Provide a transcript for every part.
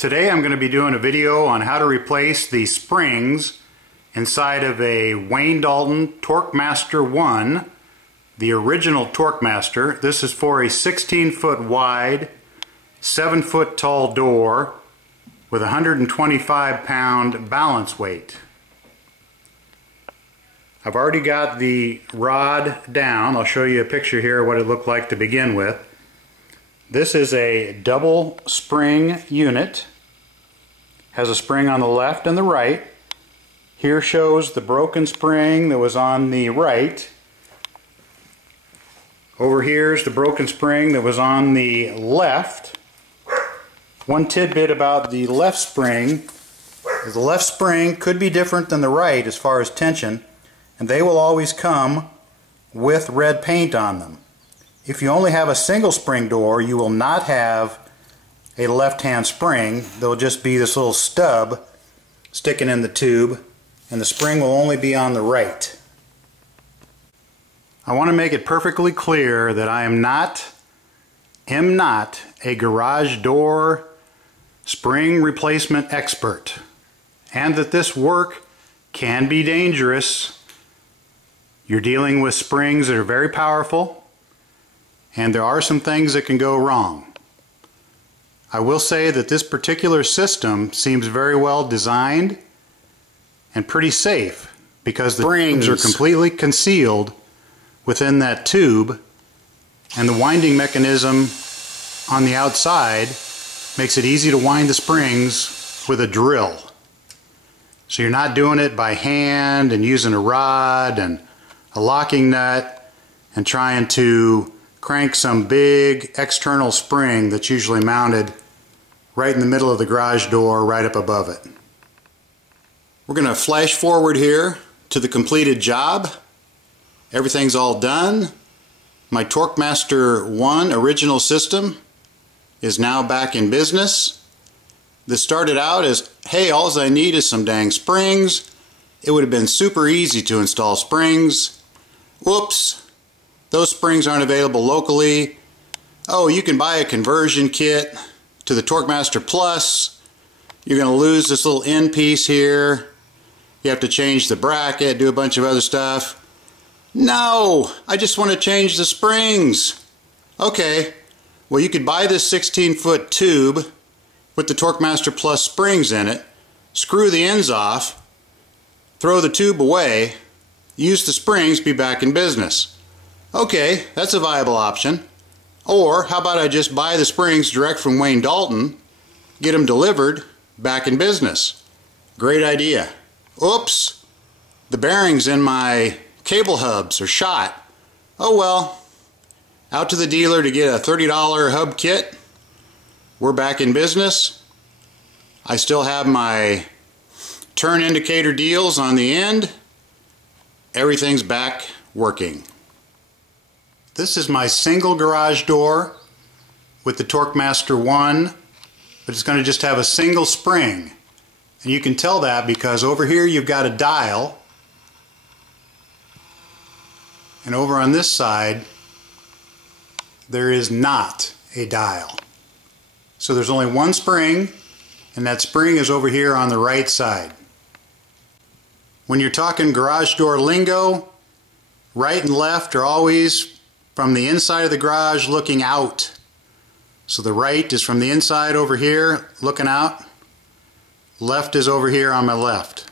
Today I'm going to be doing a video on how to replace the springs inside of a Wayne Dalton TorqueMaster 1, the original TorqueMaster. This is for a 16-foot wide, 7-foot tall door with a 125-pound balance weight. I've already got the rod down. I'll show you a picture here of what it looked like to begin with. This is a double spring unit. Has a spring on the left and the right. Here shows the broken spring that was on the right. Over here is the broken spring that was on the left. One tidbit about the left spring is the left spring could be different than the right as far as tension, and they will always come with red paint on them. If you only have a single spring door, you will not have a left-hand spring. There'll just be this little stub sticking in the tube, and the spring will only be on the right. I want to make it perfectly clear that I am not a garage door spring replacement expert, and that this work can be dangerous. You're dealing with springs that are very powerful, and there are some things that can go wrong. I will say that this particular system seems very well designed and pretty safe because the springs are completely concealed within that tube, and the winding mechanism on the outside makes it easy to wind the springs with a drill. So you're not doing it by hand and using a rod and a locking nut and trying to crank some big external spring that's usually mounted right in the middle of the garage door, right up above it. We're going to flash forward here to the completed job. Everything's all done. My TorqueMaster 1 original system is now back in business. This started out as, hey, all I need is some dang springs. It would have been super easy to install springs. Whoops, those springs aren't available locally. Oh, you can buy a conversion kit to the TorqueMaster Plus. You're going to lose this little end piece here. You have to change the bracket, do a bunch of other stuff. No, I just want to change the springs. Okay, well, you could buy this 16-foot tube with the TorqueMaster Plus springs in it, screw the ends off, throw the tube away, use the springs, be back in business. Okay, that's a viable option. Or how about I just buy the springs direct from Wayne Dalton, get them delivered, back in business. Great idea. Oops, the bearings in my cable hubs are shot. Oh well, out to the dealer to get a $30 hub kit. We're back in business. I still have my turn indicator deals on the end. Everything's back working. This is my single garage door with the TorqueMaster 1, but it's going to just have a single spring. And you can tell that because over here you've got a dial, and over on this side there is not a dial. So there's only one spring, and that spring is over here on the right side. When you're talking garage door lingo, right and left are always from the inside of the garage looking out. So the right is from the inside over here looking out. Left is over here on my left.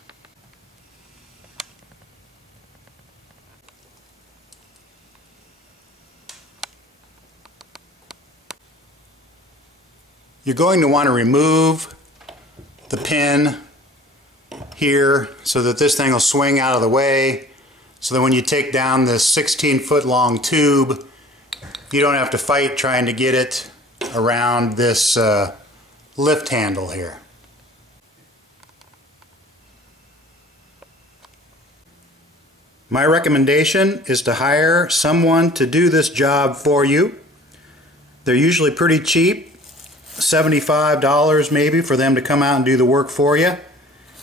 You're going to want to remove the pin here so that this thing will swing out of the way, so that when you take down this 16-foot long tube, you don't have to fight trying to get it around this lift handle here. My recommendation is to hire someone to do this job for you. They're usually pretty cheap, $75 maybe for them to come out and do the work for you.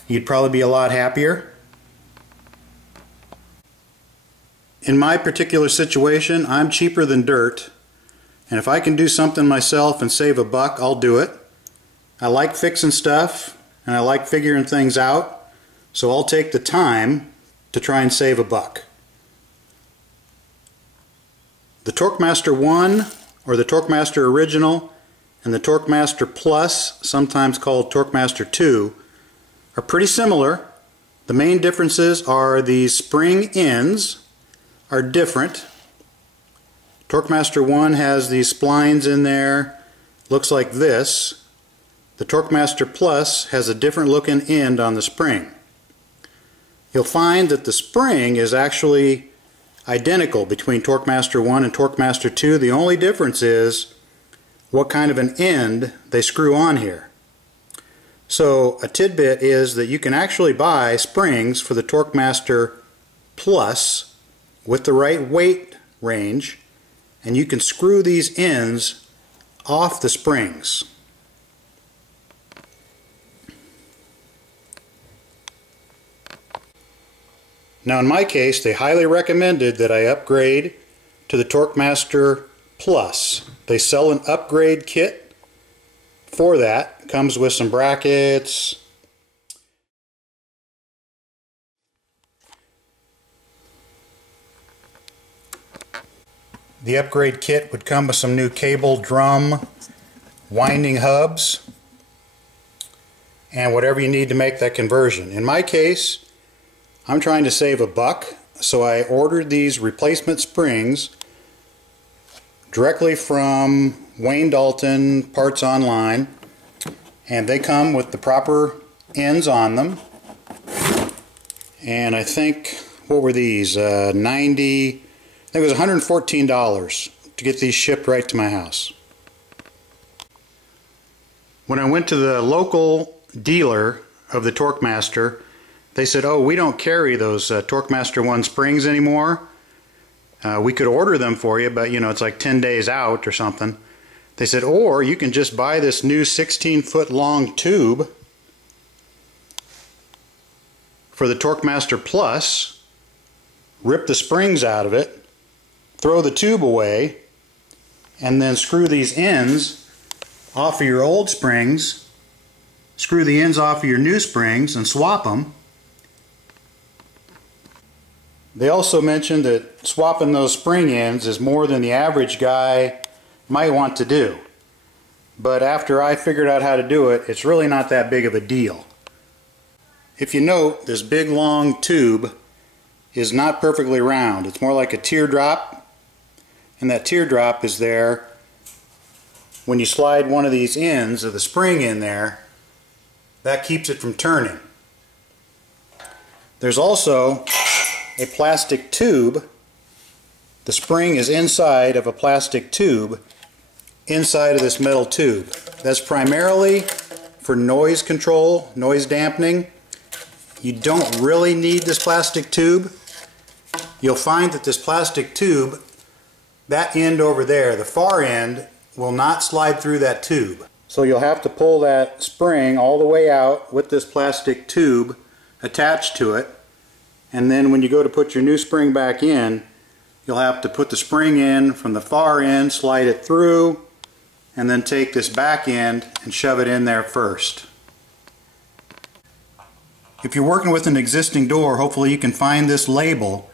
You'd probably be a lot happier. In my particular situation, I'm cheaper than dirt, and if I can do something myself and save a buck, I'll do it. I like fixing stuff and I like figuring things out, so I'll take the time to try and save a buck. The TorqueMaster 1 or the TorqueMaster Original and the TorqueMaster Plus, sometimes called TorqueMaster 2, are pretty similar. The main differences are the spring ends are different. TorqueMaster 1 has these splines in there, looks like this. The TorqueMaster Plus has a different looking end on the spring. You'll find that the spring is actually identical between TorqueMaster 1 and TorqueMaster 2. The only difference is what kind of an end they screw on here. So a tidbit is that you can actually buy springs for the TorqueMaster Plus with the right weight range, and you can screw these ends off the springs. Now in my case, they highly recommended that I upgrade to the TorqueMaster Plus. They sell an upgrade kit for that. It comes with some brackets, the upgrade kit would come with some new cable drum winding hubs and whatever you need to make that conversion. In my case, I'm trying to save a buck, so I ordered these replacement springs directly from Wayne Dalton Parts Online, and they come with the proper ends on them. And I think, what were these? I think it was $114 to get these shipped right to my house. When I went to the local dealer of the TorqueMaster, they said, oh, we don't carry those TorqueMaster 1 springs anymore. We could order them for you, but you know, it's like 10 days out or something. They said, or you can just buy this new 16-foot long tube for the TorqueMaster Plus, rip the springs out of it, throw the tube away, and then screw these ends off of your old springs, screw the ends off of your new springs and swap them. They also mentioned that swapping those spring ends is more than the average guy might want to do. But after I figured out how to do it, it's really not that big of a deal. If you note, this big long tube is not perfectly round. It's more like a teardrop, and that teardrop is there when you slide one of these ends of the spring in there. That keeps it from turning. There's also a plastic tube. The spring is inside of a plastic tube inside of this metal tube. That's primarily for noise control, noise dampening. You don't really need this plastic tube. You'll find that this plastic tube, that end over there, the far end, will not slide through that tube. So you'll have to pull that spring all the way out with this plastic tube attached to it. And then when you go to put your new spring back in, you'll have to put the spring in from the far end, slide it through, and then take this back end and shove it in there first. If you're working with an existing door, hopefully you can find this label.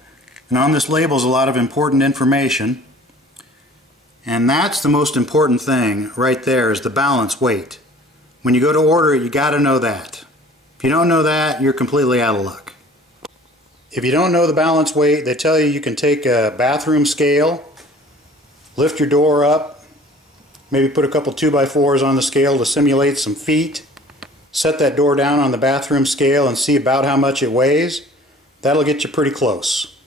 And on this label is a lot of important information. And that's the most important thing right there, is the balance weight. When you go to order it, you got to know that. If you don't know that, you're completely out of luck. If you don't know the balance weight, they tell you can take a bathroom scale, lift your door up, maybe put a couple 2x4s on the scale to simulate some feet, set that door down on the bathroom scale and see about how much it weighs. That'll get you pretty close.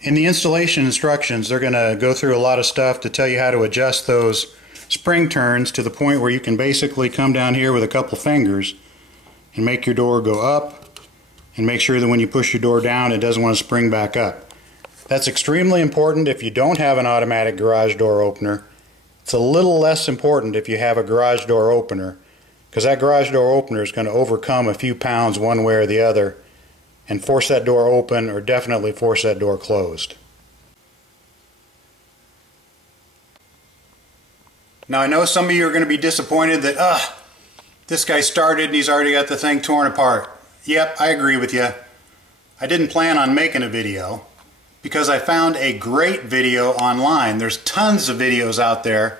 In the installation instructions, they're going to go through a lot of stuff to tell you how to adjust those spring turns to the point where you can basically come down here with a couple fingers and make your door go up, and make sure that when you push your door down, it doesn't want to spring back up. That's extremely important if you don't have an automatic garage door opener. It's a little less important if you have a garage door opener, because that garage door opener is going to overcome a few pounds one way or the other and force that door open, or definitely force that door closed. Now I know some of you are going to be disappointed that This guy started and he's already got the thing torn apart. Yep, I agree with you. I didn't plan on making a video because I found a great video online. There's tons of videos out there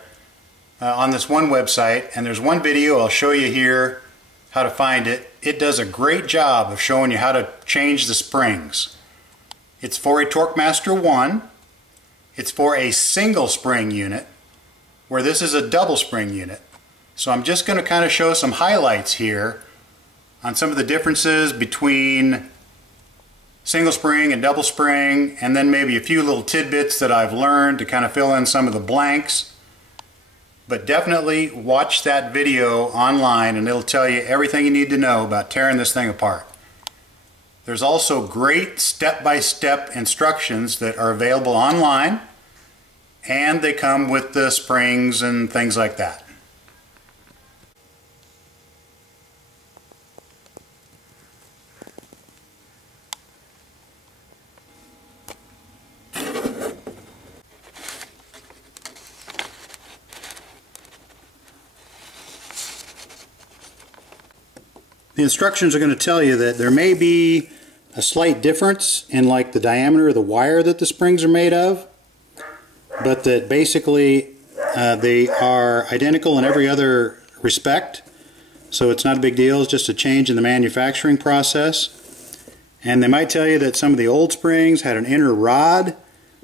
on this one website, and there's one video I'll show you here how to find it. It does a great job of showing you how to change the springs. It's for a TorqueMaster 1. It's for a single spring unit, where this is a double spring unit. So I'm just going to kind of show some highlights here on some of the differences between single spring and double spring, and then maybe a few little tidbits that I've learned to kind of fill in some of the blanks. But definitely watch that video online and it'll tell you everything you need to know about tearing this thing apart. There's also great step-by-step instructions that are available online, and they come with the springs and things like that. The instructions are going to tell you that there may be a slight difference in like the diameter of the wire that the springs are made of, but that basically they are identical in every other respect, so it's not a big deal. It's just a change in the manufacturing process. And they might tell you that some of the old springs had an inner rod,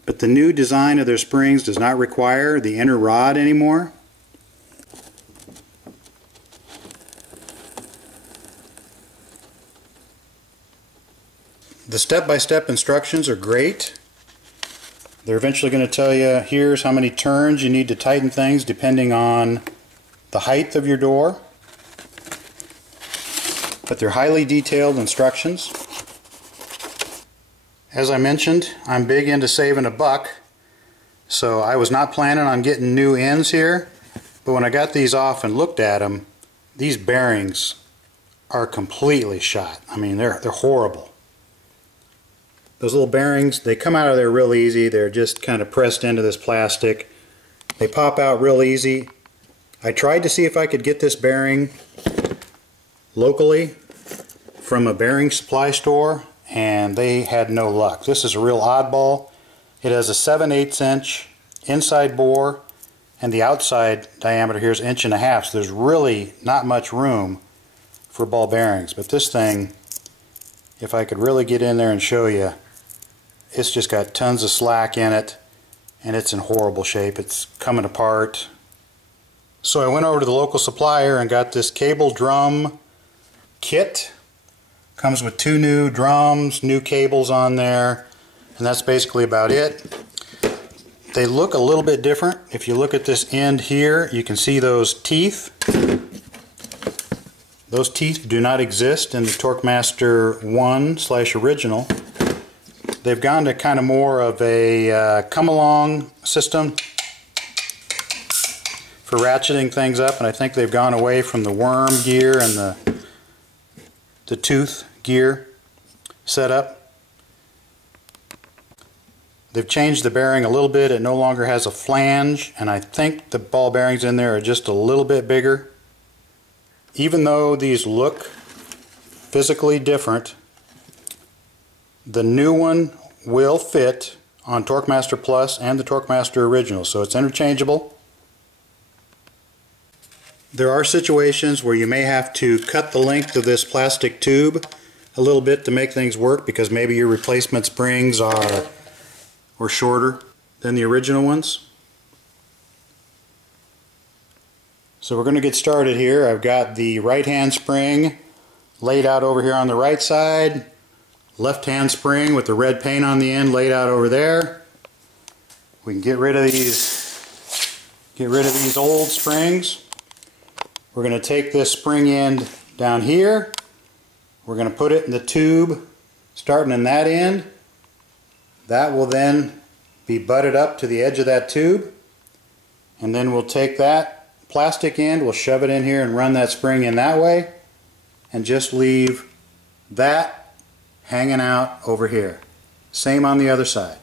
but the new design of their springs does not require the inner rod anymore. The step-by-step instructions are great. They're eventually going to tell you here's how many turns you need to tighten things depending on the height of your door. But they're highly detailed instructions. As I mentioned, I'm big into saving a buck, so I was not planning on getting new ends here, but when I got these off and looked at them, these bearings are completely shot. I mean, they're horrible. Those little bearings, they come out of there real easy. They're just kind of pressed into this plastic. They pop out real easy. I tried to see if I could get this bearing locally from a bearing supply store, and they had no luck. This is a real oddball. It has a 7/8 inch inside bore, and the outside diameter here is 1.5 inches, so there's really not much room for ball bearings. But this thing, if I could really get in there and show you, it's just got tons of slack in it, and it's in horrible shape. It's coming apart. So I went over to the local supplier and got this cable drum kit. Comes with 2 new drums, new cables on there, and that's basically about it. They look a little bit different. If you look at this end here, you can see those teeth. Those teeth do not exist in the TorqueMaster 1/original. They've gone to kind of more of a come-along system for ratcheting things up, and I think they've gone away from the worm gear and the tooth gear setup. They've changed the bearing a little bit. It no longer has a flange, and I think the ball bearings in there are just a little bit bigger. Even though these look physically different, the new one will fit on TorqueMaster Plus and the TorqueMaster Original, so it's interchangeable. There are situations where you may have to cut the length of this plastic tube a little bit to make things work, because maybe your replacement springs are shorter than the original ones. So we're going to get started here. I've got the right hand spring laid out over here on the right side. Left hand spring with the red paint on the end laid out over there. We can get rid of these old springs. We're going to take this spring end down here. We're going to put it in the tube starting in that end. That will then be butted up to the edge of that tube, and then we'll take that plastic end, we'll shove it in here and run that spring in that way, and just leave that hanging out over here. Same on the other side.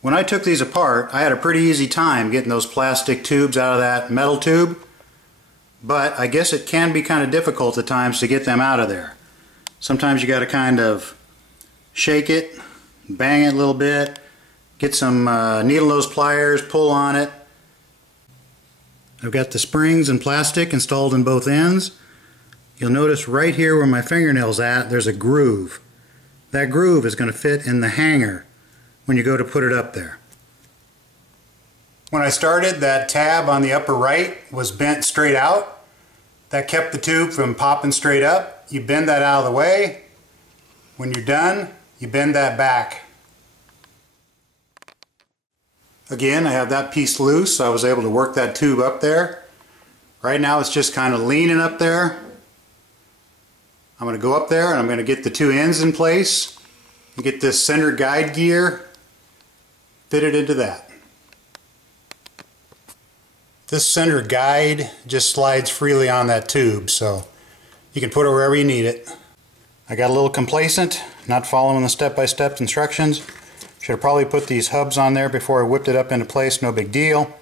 When I took these apart, I had a pretty easy time getting those plastic tubes out of that metal tube, but I guess it can be kind of difficult at times to get them out of there. Sometimes you got to kind of shake it, bang it a little bit, get some needle nose pliers, pull on it. I've got the springs and plastic installed in both ends. You'll notice right here where my fingernail's at, there's a groove. That groove is going to fit in the hanger when you go to put it up there. When I started, that tab on the upper right was bent straight out. That kept the tube from popping straight up. You bend that out of the way. When you're done, you bend that back. Again, I have that piece loose, so I was able to work that tube up there. Right now it's just kind of leaning up there. I'm going to go up there and I'm going to get the two ends in place and get this center guide gear fitted into that. This center guide just slides freely on that tube, so you can put it wherever you need it. I got a little complacent, not following the step-by-step instructions. Should have probably put these hubs on there before I whipped it up into place, no big deal.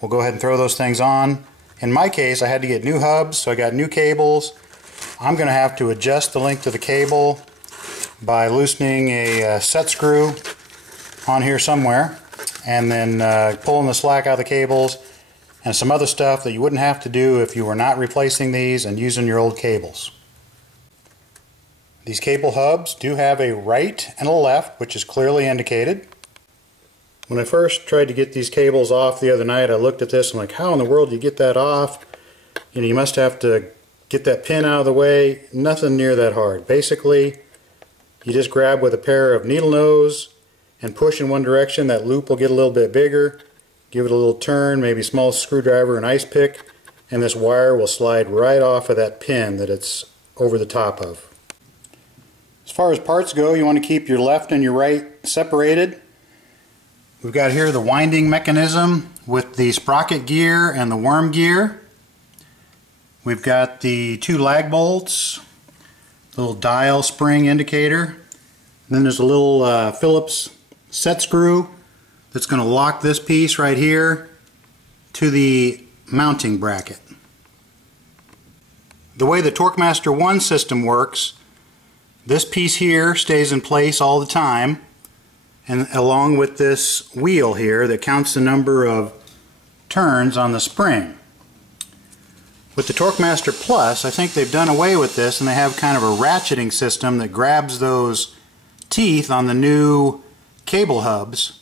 We'll go ahead and throw those things on. In my case, I had to get new hubs, so I got new cables. I'm going to have to adjust the length of the cable by loosening a set screw on here somewhere, and then pulling the slack out of the cables and some other stuff that you wouldn't have to do if you were not replacing these and using your old cables. These cable hubs do have a right and a left, which is clearly indicated. When I first tried to get these cables off the other night, I looked at this and I'm like, how in the world do you get that off? You know, you must have to get that pin out of the way. Nothing near that hard. Basically, you just grab with a pair of needle nose and push in one direction. That loop will get a little bit bigger. Give it a little turn, maybe a small screwdriver and ice pick, and this wire will slide right off of that pin that it's over the top of. As far as parts go, you want to keep your left and your right separated. We've got here the winding mechanism with the sprocket gear and the worm gear. We've got the two lag bolts, little dial spring indicator, and then there's a little Phillips set screw that's going to lock this piece right here to the mounting bracket. The way the TorqueMaster 1 system works, this piece here stays in place all the time, and along with this wheel here that counts the number of turns on the spring. With the TorqueMaster Plus, I think they've done away with this and they have kind of a ratcheting system that grabs those teeth on the new cable hubs,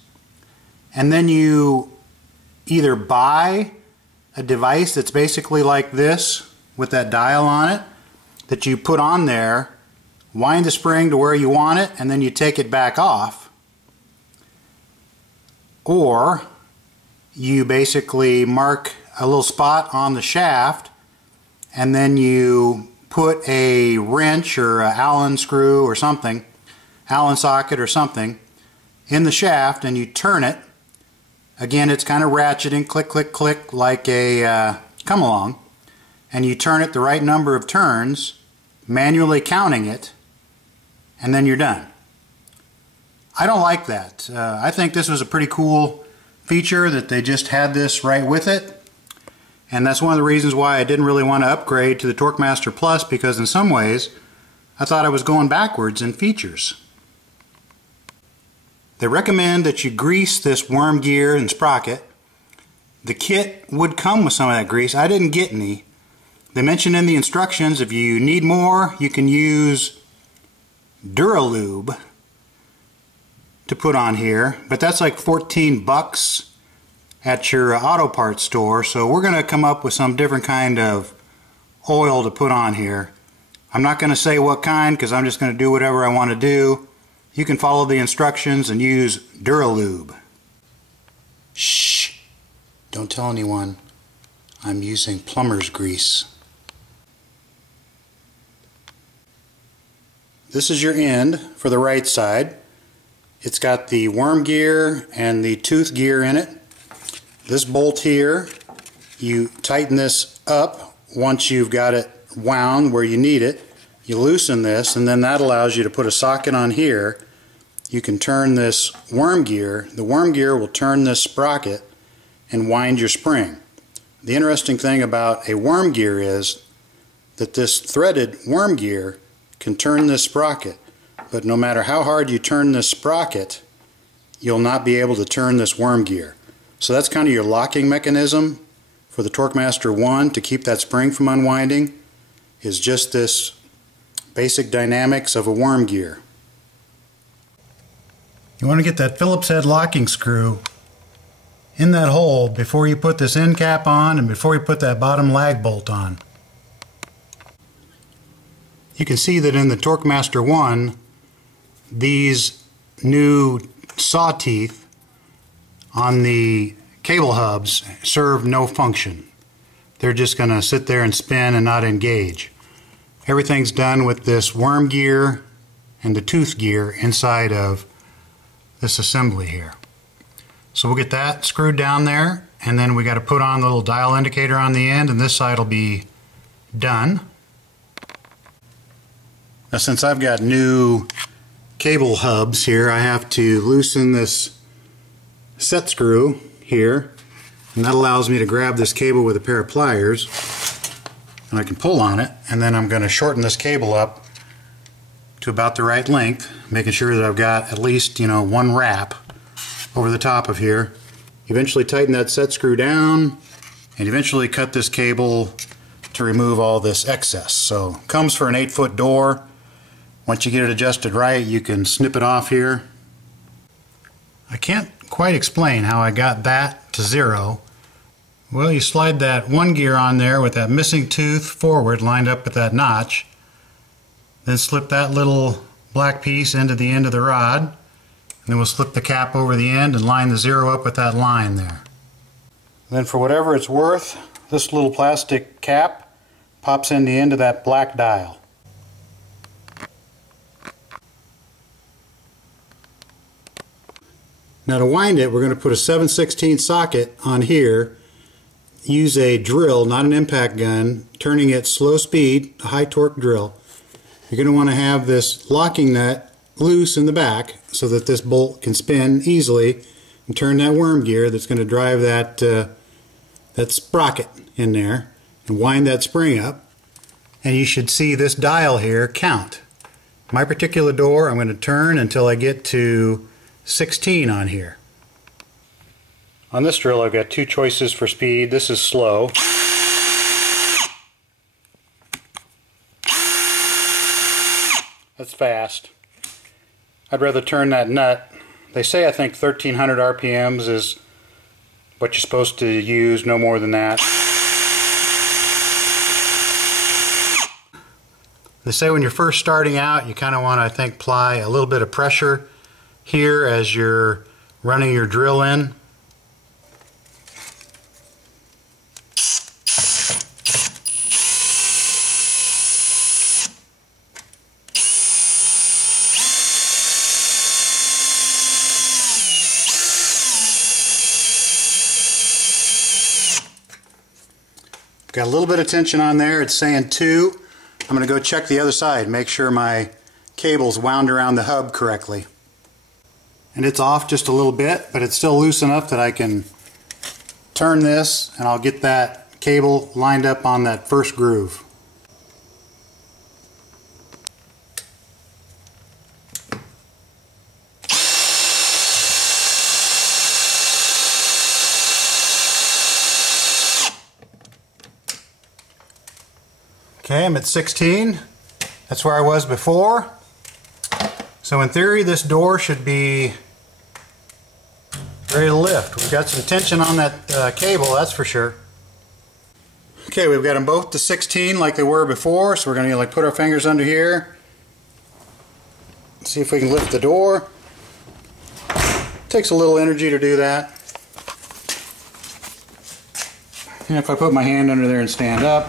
and then you either buy a device that's basically like this with that dial on it that you put on there, wind the spring to where you want it, and then you take it back off, or you basically mark a little spot on the shaft and then you put a wrench or an Allen screw or something, Allen socket or something, in the shaft and you turn it. Again, it's kind of ratcheting, click, click, click, like a come along, and you turn it the right number of turns, manually counting it, and then you're done. I don't like that. I think this was a pretty cool feature that they just had this right with it. And that's one of the reasons why I didn't really want to upgrade to the TorqueMaster Plus, because in some ways I thought I was going backwards in features. They recommend that you grease this worm gear and sprocket. The kit would come with some of that grease. I didn't get any. They mentioned in the instructions if you need more, you can use Duralube to put on here, but that's like 14 bucks at your auto parts store, so we're going to come up with some different kind of oil to put on here. I'm not going to say what kind because I'm just going to do whatever I want to do. You can follow the instructions and use Duralube. Shh! Don't tell anyone. I'm using plumber's grease. This is your end for the right side. It's got the worm gear and the tooth gear in it. This bolt here, you tighten this up once you've got it wound where you need it. You loosen this, and then that allows you to put a socket on here. you can turn this worm gear. The worm gear will turn this sprocket and wind your spring. The interesting thing about a worm gear is that this threaded worm gear can turn this sprocket, but no matter how hard you turn this sprocket, you'll not be able to turn this worm gear. So that's kind of your locking mechanism for the TorqueMaster 1 to keep that spring from unwinding, is just this basic dynamics of a worm gear. You want to get that Phillips head locking screw in that hole before you put this end cap on and before you put that bottom lag bolt on. You can see that in the TorqueMaster 1, these new saw teeth on the cable hubs serve no function. They're just going to sit there and spin and not engage. Everything's done with this worm gear and the tooth gear inside of this assembly here. So we'll get that screwed down there, and then we got to put on the little dial indicator on the end, and this side will be done. Now, since I've got new cable hubs here, I have to loosen this set screw here, and that allows me to grab this cable with a pair of pliers, and I can pull on it, and then I'm going to shorten this cable up to about the right length, making sure that I've got at least, one wrap over the top of here. Eventually tighten that set screw down, and eventually cut this cable to remove all this excess. So it comes for an 8-foot door. Once you get it adjusted right, you can snip it off here. I can't quite explain how I got that to 0. Well, you slide that one gear on there with that missing tooth forward lined up with that notch. Then slip that little black piece into the end of the rod. And then we'll slip the cap over the end and line the 0 up with that line there. Then for whatever it's worth, this little plastic cap pops in the end of that black dial. Now to wind it, we're going to put a 7/16 socket on here. Use a drill, not an impact gun, turning it slow speed, a high torque drill. You're going to want to have this locking nut loose in the back so that this bolt can spin easily and turn that worm gear that's going to drive that, that sprocket in there and wind that spring up. And you should see this dial here count. My particular door, I'm going to turn until I get to 16 on here. On this drill, I've got two choices for speed. This is slow. That's fast. I'd rather turn that nut. They say I think 1300 RPMs is what you're supposed to use, no more than that. They say when you're first starting out, you kind of want to, I think, apply a little bit of pressure here as you're running your drill in. Got a little bit of tension on there. It's saying 2. I'm going to go check the other side, make sure my cable's wound around the hub correctly. And it's off just a little bit, but it's still loose enough that I can turn this and I'll get that cable lined up on that first groove. Okay, I'm at 16. That's where I was before. So in theory, this door should be ready to lift. We've got some tension on that cable, that's for sure. Okay, we've got them both to 16 like they were before, so we're going to put our fingers under here. See if we can lift the door. Takes a little energy to do that. And if I put my hand under there and stand up,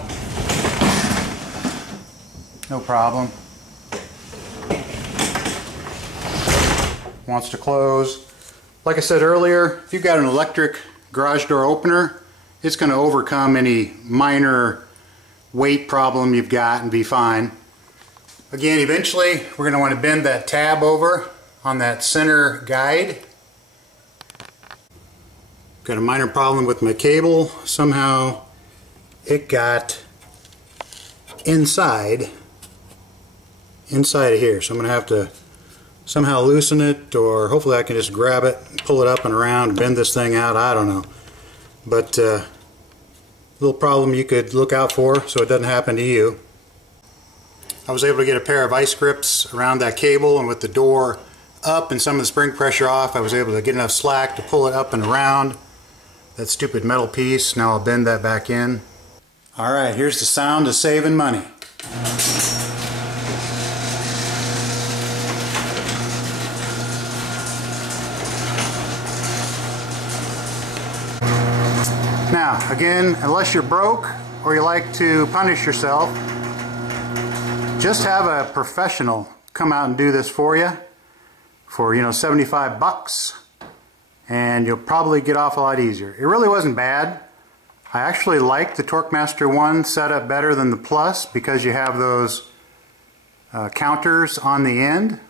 no problem. Wants to close. Like I said earlier, if you've got an electric garage door opener, it's going to overcome any minor weight problem you've got and be fine. Again, eventually we're going to want to bend that tab over on that center guide. Got a minor problem with my cable. Somehow it got inside of here, so I'm going to have to somehow loosen it, or hopefully I can just grab it, pull it up and around, bend this thing out. I don't know, but little problem you could look out for so it doesn't happen to you. I was able to get a pair of vice grips around that cable, and with the door up and some of the spring pressure off, I was able to get enough slack to pull it up and around that stupid metal piece. Now I'll bend that back in. Alright, here's the sound of saving money. Now, again, unless you're broke or you like to punish yourself, just have a professional come out and do this for you for, $75, and you'll probably get off a lot easier. It really wasn't bad. I actually like the TorqueMaster 1 setup better than the Plus because you have those counters on the end.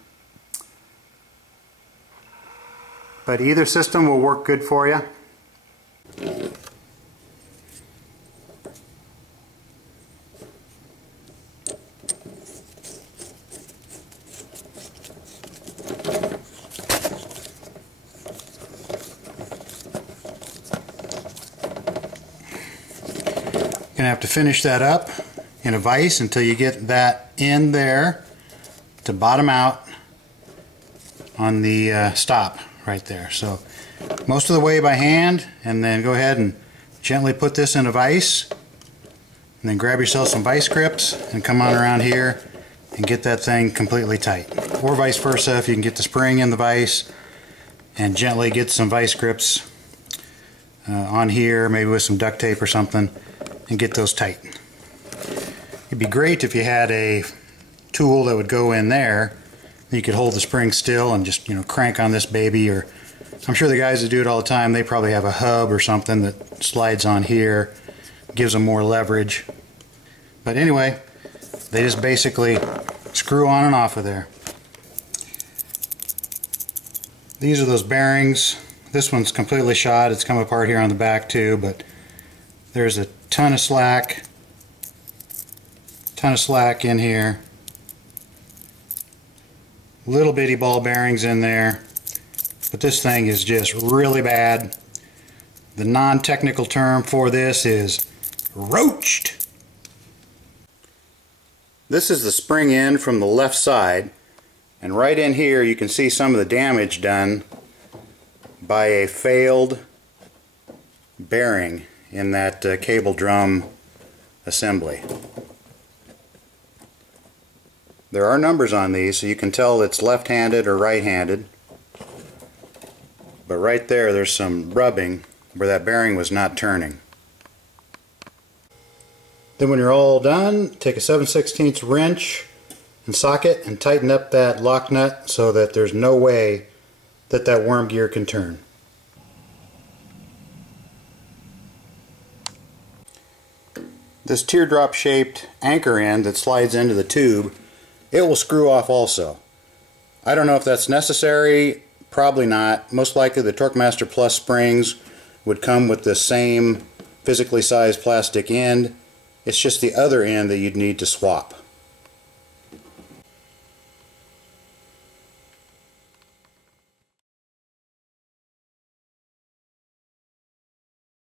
But either system will work good for you. You're going to have to finish that up in a vise until you get that in there to bottom out on the stop right there. So most of the way by hand, and then go ahead and gently put this in a vise, and then grab yourself some vice grips and come on around here and get that thing completely tight. Or vice versa, if you can get the spring in the vise and gently get some vice grips on here, maybe with some duct tape or something, and get those tight. It'd be great if you had a tool that would go in there. You could hold the spring still and just crank on this baby, or I'm sure the guys that do it all the time, they probably have a hub or something that slides on here, gives them more leverage. But anyway, they just basically screw on and off of there. These are those bearings. This one's completely shot. It's come apart here on the back too, but there's a ton of slack in here. Little bitty ball bearings in there, but this thing is just really bad. The non-technical term for this is roached. This is the spring end from the left side, and right in here you can see some of the damage done by a failed bearing in that cable drum assembly. There are numbers on these, so you can tell it's left-handed or right-handed. But right there's some rubbing where that bearing was not turning. Then when you're all done, take a 7/16 wrench and socket and tighten up that lock nut so that there's no way that that worm gear can turn. This teardrop shaped anchor end that slides into the tube, it will screw off also. I don't know if that's necessary, probably not. Most likely the TorqueMaster Plus springs would come with the same physically sized plastic end. It's just the other end that you'd need to swap.